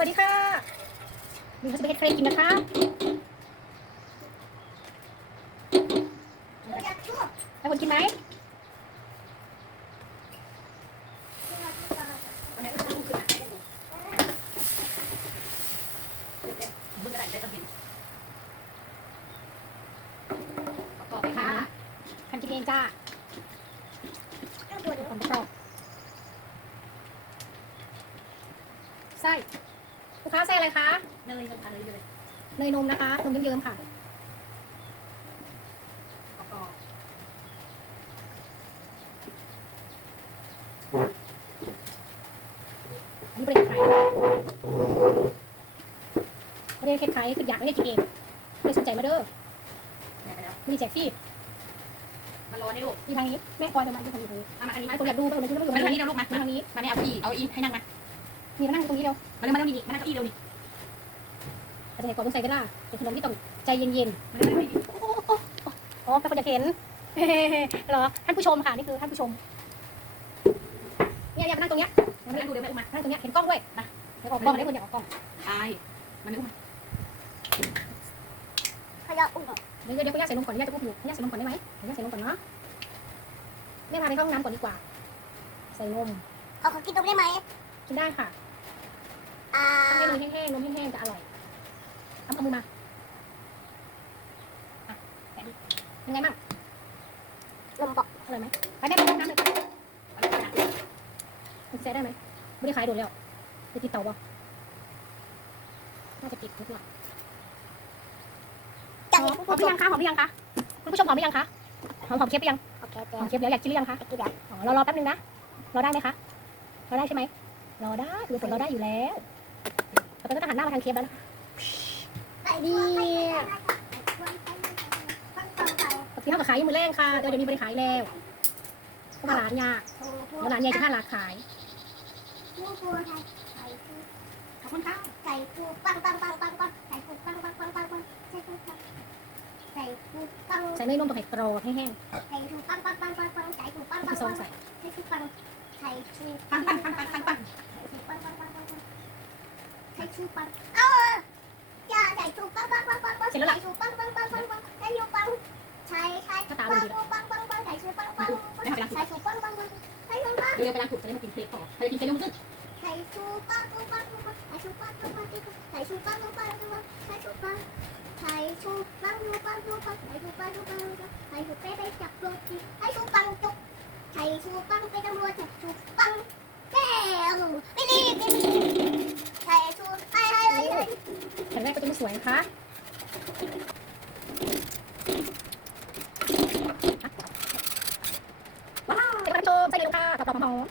วัสดีค่ะมีข้าวสเปรย์เครมกินนะคะแล้วคนกินไหมต่อไปค่ะทำกินเองจ้าผมชอบไส้ ลูกค้าไส้อะไรคะเนยกับอะไรเลยเนยนมนะคะนมเยิ้มๆค่ะกรอบอันนี้บริเวณไข่บริเวณไข่คืออยากไม่ได้กินเองไม่สนใจมาเด้อๆเนี่ยไปแล้วมีแจกฟรีมันร้อนให้ลูกมีทางนี้แม่คอยจะมาดูทางนี้เอามาอันนี้ไอ้มาคนอยากดูไปคนอยากดูมาไม่อยู่ทางนี้นะลูกมาทางนี้มาเนี่ยเอาอีเอาอีให้นั่งมา มีมานั่งตรงนี้เดียวมาเร็วมาเร็วนี่มานั่งเก้าอี้เร็วนี่แต่ใส่ก่อนต้องใส่ก็ได้เป็นขนมที่ต้องใจเย็นมาเร็วมาเร็วนี่ๆอ๋อเป็นคนอยากเห็นเหรอท่านผู้ชมค่ะนี่คือท่านผู้ชมเนี่ยอยากนั่งตรงเนี้ยมาดูเดี๋ยวแม่อุ้มมานั่งตรงเนี้ยเห็นกล้องด้วยนะเดี๋ยวออกกล้องได้คนอยากออกกล้องตายมาเร็วมาเขาจะอุ้มเดี๋ยวเดี๋ยวคุณย่าใส่นมก่อนย่าจะอุ้มอยู่คุณย่าใส่นมก่อนได้ไหมเดี๋ยวย่าใส่นมก่อนเนาะแม่พาไปเข้าห้องน้ำก่อนดีกว่า ใส่นมเขาเขากินตรงได้ไหมกินได้ค่ะ ให้นมแห้งๆนมแห้งๆจะอร่อยเอาเอามือมาอะแกะดิเป็นไงบ้างนมบอกอร่อยไหมไปแม่ไปห้องน้ำเลยคุณแซ่ได้ไหมไม่ได้ขายโดนแล้วจะติดเต่าปะน่าจะติดทุกหลักจะหอเห็มนหอผู้มหชรือมยังคะหอมหรือยังคะคุณผู้ชมหอมหรือยังคะหอมหอมเชฟหรือยังโอเคโอเคหอมเชฟแล้วอยากกินหรือยังคะกินแล้วอ๋อเรารอแป๊บนึงนะรอได้ไหมคะรอได้ใช่ไหมรอได้คือฝนรอได้อยู่แล้ว ต่อไปก็ต้องหันหน้ามาทางเชฟแล้วนะนี่ปกติเขาก็ขายอยู่มือแรงค่ะแต่เดี๋ยวนี้ไม่ได้ขายแล้วเพราะว่าร้านยากเดี๋ยวร้านใหญ่จะห้าร้านขายขอบคุณค่ะใส่ฟูปังปังปังปังปังใส่ฟูปังปังปังปังปังใส่ฟูปังใส่ฟูปังใส่เนยนมตัวไข่กรอบแห้งใส่ฟูปังปังปังปังปังใส่ฟูปังๆปัที่งซอปังงใส่ใส่ฟูปังใส่ฟูปังปังปังปังปังปังปังปังปังปังปัง ใส่ฟูปังเอาอย่าใส่ฟูปังปังปั สวยนะคะว้าวเดี๋ยวท่านผู้ชมใส่เร็วค่ะกรอบหอม